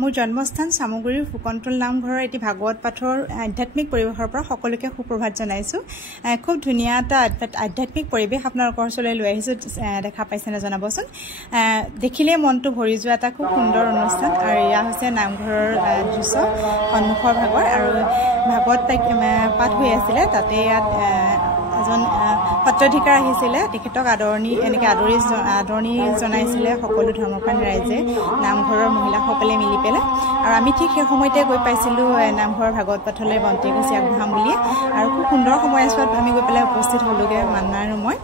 মোৰ জন্মস্থান সামগুৰিৰ ফুকনতল নামঘৰৰ এটি ভাগৱত পাঠৰ আধ্যাত্মিক পৰিৱেশৰ পৰা সকলোকে সুপ্ৰভাত জনাইছো। খুব ধুনীয়া এটা আধ্যাত্মিক পৰিৱেশ আপোনালোকৰ ওচৰলৈ লৈ আহিছো, দেখা পাইছেনে জনাবচোন। দেখিলে মনটো ভৰি যোৱা এটা খুব সুন্দৰ অনুষ্ঠান। আৰু এয়া হৈছে নামঘৰৰ দৃশ্য সন্মুখৰ ভাগৰ, আৰু ভাগৱত পাঠ হৈ আছিলে। তাতে ইয়াত এজন সত্ৰাধিকাৰ আহিছিলে, তেখেতক আদৰণি জনাইছিলে সকলো ধৰ্মপ্ৰাণ ৰাইজে, নামঘৰৰ মহিলাসকলে মিলি পেলাই। আৰু আমি ঠিক সেই সময়তে গৈ পাইছিলোঁ নামঘৰৰ ভাগৱত পাঠলৈ বন্তি গছি আগবঢ়াম বুলি। আৰু খুব সুন্দৰ সময়ছোৱাত আমি গৈ পেলাই উপস্থিত হ'লোগৈ মান্না আৰু মই।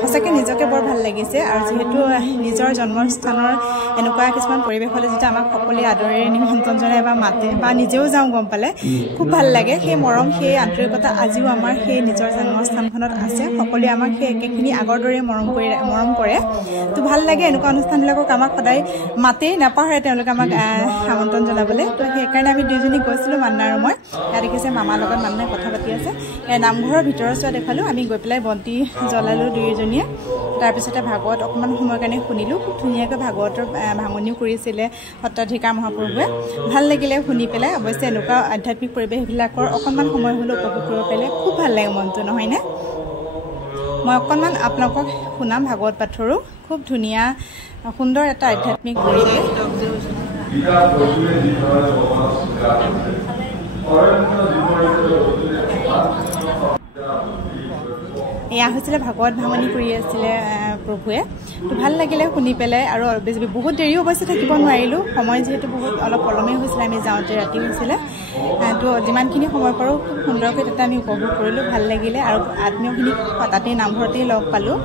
সঁচাকৈ নিজকে বৰ ভাল লাগিছে। আৰু যিহেতু নিজৰ জন্মস্থানৰ এনেকুৱা কিছুমান পৰিৱেশ হ'লে যেতিয়া আমাক সকলোৱে আদৰেৰে নিমন্ত্ৰণ জনায় বা মাতে বা নিজেও যাওঁ গম পালে খুব ভাল লাগে। সেই মৰম, সেই আন্তৰিকতা আজিও আমাৰ সেই নিজৰ জন্মস্থানখনত আছে। সকলোৱে আমাক সেই একেখিনি আগৰ দৰে মৰম কৰে। তো ভাল লাগে এনেকুৱা অনুষ্ঠানবিলাকক আমাক সদায় মাতেই নাপাহৰে তেওঁলোকে আমাক আমন্ত্ৰণ জনাবলৈ। তো সেইকাৰণে আমি দুয়োজনী গৈছিলোঁ, মান্না আৰু মই। ইয়াত দেখিছে মামাৰ লগত মান্নাই কথা পাতি আছে। নামঘৰৰ ভিতৰৰ চোৱা দেখালোঁ, আমি গৈ পেলাই বন্তি জ্বলালোঁ দুয়োজনীয়ে। তাৰপিছতে ভাগৱত অকণমান সময়ৰ কাৰণে শুনিলোঁ। খুব ধুনীয়াকৈ ভাগৱতৰ ভাঙনিও কৰিছিলে সত্ৰাধিকাৰ মহাপ্ৰভুৱে। ভাল লাগিলে শুনি পেলাই। অৱশ্যে এনেকুৱা আধ্যাত্মিক পৰিৱেশবিলাকৰ অকণমান সময় হ'লেও উপভোগ কৰিব পাৰিলে খুব ভাল লাগে মনটো, নহয়নে? মই অকণমান আপোনালোকক শুনাম ভাগৱত পাঠৰো। খুব ধুনীয়া সুন্দৰ এটা আধ্যাত্মিক পৰিৱেশ। এয়া হৈছিলে ভাগৱত ভাঙনি কৰি আছিলে প্ৰভুৱে। তো ভাল লাগিলে শুনি পেলাই। আৰু বহুত দেৰিও অৱশ্যে থাকিব নোৱাৰিলোঁ, সময় যিহেতু বহুত অলপ পলমেই হৈছিলে, আমি যাওঁতে ৰাতি হৈছিলে। তো যিমানখিনি সময় পাৰোঁ খুব সুন্দৰকৈ তাতে আমি উপভোগ কৰিলোঁ, ভাল লাগিলে। আৰু আত্মীয়খিনিক তাতেই নামঘৰতেই লগ পালোঁ।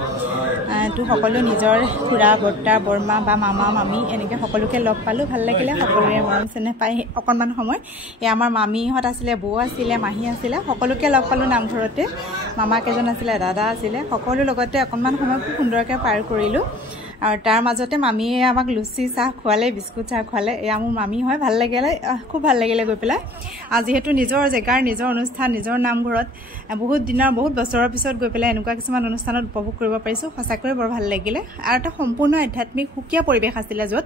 তো সকলো নিজৰ খুৰা, বৰ্তা, বৰমা বা মামা, মামী এনেকৈ সকলোকে লগ পালোঁ, ভাল লাগিলে। সকলোৰে মৰম চেনেহ পাই অকণমান সময় এয়া আমাৰ মামীহঁত আছিলে, বৌ আছিলে, মাহী আছিলে, সকলোকে লগ পালোঁ নামঘৰতে। মামাক এজন আছিলে, দাদা আছিলে, সকলো লগতে অকণমান সময় খুব সুন্দৰকৈ পাৰ কৰিলোঁ। আৰু তাৰ মাজতে মামীয়ে আমাক লুচি চাহ খোৱালে, বিস্কুট চাহ খোৱালে। এয়া মোৰ মামী হয়। ভাল লাগিলে, খুব ভাল লাগিলে গৈ পেলাই। যিহেতু নিজৰ জেগাৰ, নিজৰ অনুষ্ঠান, নিজৰ নামঘৰত বহুত বছৰৰ পিছত গৈ পেলাই এনেকুৱা কিছুমান অনুষ্ঠানত উপভোগ কৰিব পাৰিছোঁ। সঁচাকৈয়ে বৰ ভাল লাগিলে। আৰু এটা সম্পূৰ্ণ আধ্যাত্মিক সুকীয়া পৰিৱেশ আছিলে, য'ত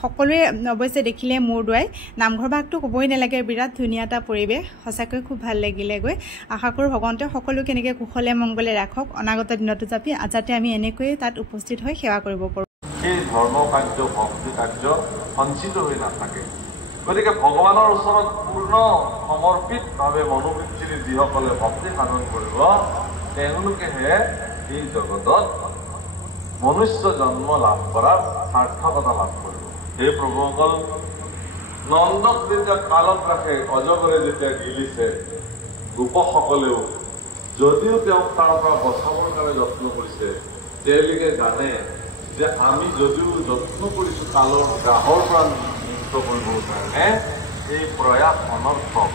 সকলোৱে অৱশ্যে দেখিলে মূৰ দোৱাই। নামঘৰ ভাগটো ক'বই নালাগে, বিৰাট ধুনীয়া এটা পৰিৱেশ। সঁচাকৈ খুব ভাল লাগিলে গৈ। আশা কৰোঁ ভগৱন্তে সকলো কেনেকৈ কুশলে মংগলে ৰাখক, অনাগত দিনতো যাতে আমি এনেকৈয়ে তাত উপস্থিত হৈ সেৱা কৰিব পাৰোঁ। সেই ধৰ্ম কাৰ্য, ভক্তি কাৰ্য সঞ্চিত হৈ নাথাকে। গতিকে ভগৱানৰ ওচৰত পূৰ্ণ সমৰ্পিতভাৱে মনোবৃত্তিৰে যিসকলে ভক্তি সাধন কৰিব, তেওঁলোকেহে এই জগতত মনুষ্য জন্ম লাভ কৰাৰ সাৰ্থকতা লাভ কৰিব। সেই প্ৰভুসকল নন্দক যেতিয়া কালত ৰাখে, অজগৰে যেতিয়া গিলিছে, গোপসকলেও যদিও তেওঁক তাৰ পৰা বচাবৰ কাৰণে যত্ন কৰিছে, তেওঁলোকে জানে যে আমি যদিও যত্ন কৰিছোঁ কালৰ গ্ৰাহৰ পৰা মুক্ত কৰিবৰ কাৰণে, এই প্ৰয়াস অনৰ্থক।